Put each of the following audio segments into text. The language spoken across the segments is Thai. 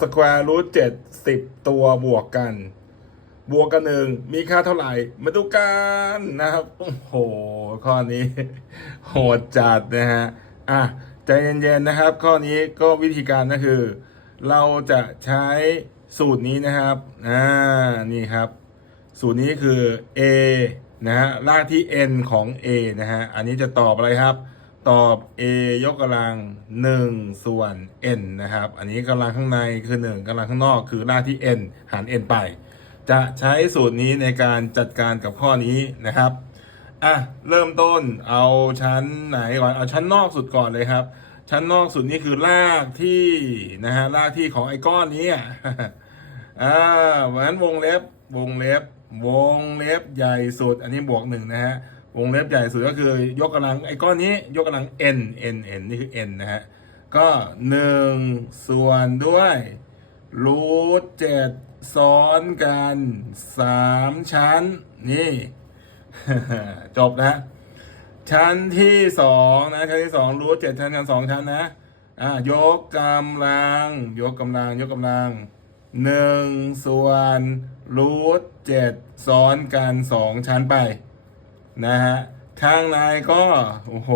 สแควร์รูทเจ็ดสิบตัวบวกกัน บวกกันหนึ่งมีค่าเท่าไหร่ มาดูกันนะครับ โอ้โห ข้อนี้ โหดจัดนะฮะ อะ ใจเย็นๆนะครับ ข้อนี้ก็วิธีการก็คือ เราจะใช้สูตรนี้นะครับ อ่า นี่ครับ สูตรนี้คือ a นะฮะ รากที่ n ของ a นะฮะ อันนี้จะตอบอะไรครับ ตอบ a ยกกำลัง 1 ส่วน n นะครับ อันนี้กำลังข้างในคือ 1กำลังข้างนอกคือรากที่ n หาร n ไป จะใช้สูตรนี้ในการจัดการกับข้อนี้นะครับอะเริ่มต้นเอาชั้นไหนก่อนเอาชั้นนอกสุดก่อนเลยครับ ชั้นนอกสุดนี่คือรากที่นะฮะรากที่ของไอ้ก้อนนี้อะอ่าเพราะฉะนั้นวงเล็บวงเล็บวงเล็บใหญ่สุด อันนี้บวกหนึ่งนะฮะ วงเล็บใหญ่สุดก็คือยกกำลังไอ้ก้อนนี้ยกกำลัง n n n นี่คือ n นะฮะ ก็หนึ่งส่วนด้วยรูทเจ็ดซ้อนกันสามชั้น นี่ จบนะ ชั้นที่สองนะ ชั้นที่สองรูทเจ็ดชั้นกันสองชั้นนะอ่ายกกำลัง ยกกำลัง ยกกำลังหนึ่งส่วนรูทเจ็ดซ้อนกันสองชั้นไป นะฮะข้างในก็โอ้โห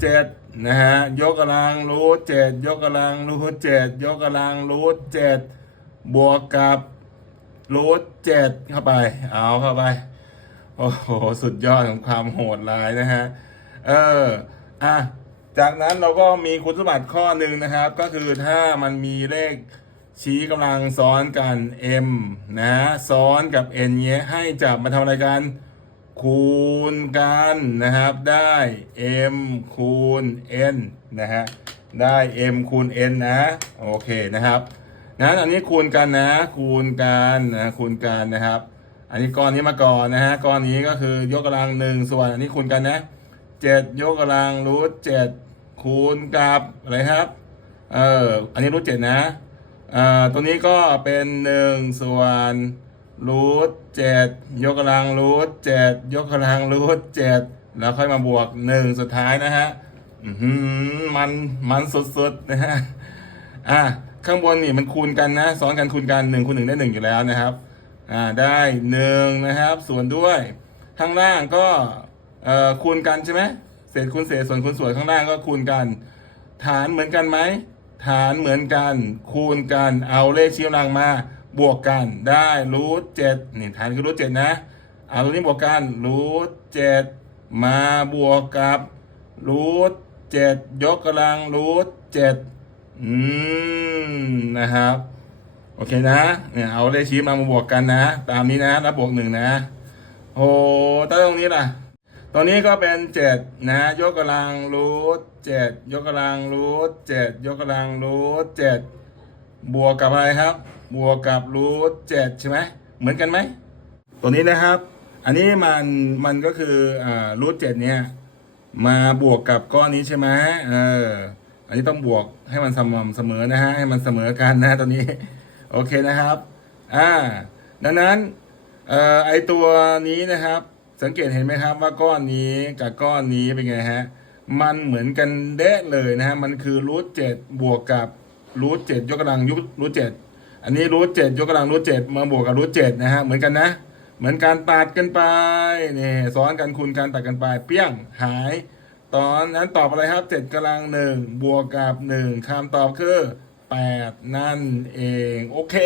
เจ็ดนะฮะยกกำลังรูทเจ็ดยกกำลังรูทเจ็ดยกกำลังรูทเจ็ดบวกกับรูทเจ็ดเข้าไป เอาเข้าไป โอ้โห สุดยอดของความโหดร้ายนะฮะ เออ อะ จากนั้นเราก็มีคุณสมบัติข้อหนึ่งนะครับ ก็คือถ้ามันมีเลขชี้กำลังซ้อนกัน m นะ ซ้อนกับ n เนี้ยให้จับมาทำอะไรกัน คูณกันนะครับได้ m คูณ n นะฮะได้ m คูณ n นะโอเคนะครับนั้นอันนี้คูณกันนะ คูณกันนะคูณกันนะครับ อันนี้ก้อนนี้มาก่อนนะฮะก้อนนี้ก็คือยกกำลังหนึ่งส่วนอันนี้คูณกันนะเจ็ดยกกำลังรูทเจ็ดคูณกับอะไรครับเอออันนี้รูทเจ็ดนะเอ่อตัวนี้ก็เป็นหนึ่งส่วน รูทเจ็ดยกกำลังรูทเจ็ดยกกำลังรูทเจ็ดแล้วค่อยมาบวกหนึ่งสุดท้ายนะฮะมันมันสุดๆนะฮะอะข้างบนนี่มันคูณกันนะซ้อนกันคูณกันหนึ่งคูณหนึ่งได้หนึ่งอยู่แล้วนะครับอ่าได้หนึ่งนะครับ ส่วนด้วยข้างล่างก็เอ่อคูณกันใช่ไหมเศษคูณเศษส่วนคูณส่วนข้างล่างก็คูณกัน ฐานเหมือนกันไหมฐานเหมือนกัน คูณกันเอาเลขชี้กำลังมา บวกกันได้รูทเจ็ดนี่ฐานคือรูทเจ็ดนะเอาตัวนี้บวกกันรูทเจ็ดมาบวกกับรูทเจ็ดยกกำลังรูทเจ็ดอืมนะครับ โอเคนะเนี่ยเอาเลขชี้มามาบวกกันนะ ตามนี้นะแล้วบวกหนึ่งนะโอ้ตั้งตรงนี้ล่ะตอนนี้ก็เป็นเจ็ดนะ ยกกำลังรูทเจ็ดยกกำลังรูทเจ็ดยกกำลังรูทเจ็ด บวกกับอะไรครับ บวกกับรูทเจ็ดใช่ไหมเหมือนกันไหมตัวนี้นะครับ อันนี้มันมันก็คืออ่ารูทเจ็ดเนี่ยมาบวกกับก้อนนี้ใช่ไหมเอออันนี้ต้องบวกให้มันสม่ำเสมอนะฮะให้มันเสมอกันนะตัวนี้โอเคนะครับอ่าดังนั้นเอ่อไอตัวนี้นะครับ สังเกตเห็นไหมครับว่าก้อนนี้กับก้อนนี้เป็นไงฮะมันเหมือนกันเดะเลยนะฮะมันคือรูทเจ็ดบวกกับ รูทเจ็ดยกกำลังยุรูทเจ็ดอันนี้รูทเจ็ดยกกำลังรูทเจ็ดมาบวกกับรูทเจ็ดนะฮะ เหมือนกันนะ เหมือนการตัดกันไปนี่ซ้อนกันคูณการตัดกันไป เปี้ยงหาย ตอนนั้นตอบอะไรครับเจ็ดกำลังหนึ่งบวกกับหนึ่งคำตอบคือแปดนั่นเอง โอเค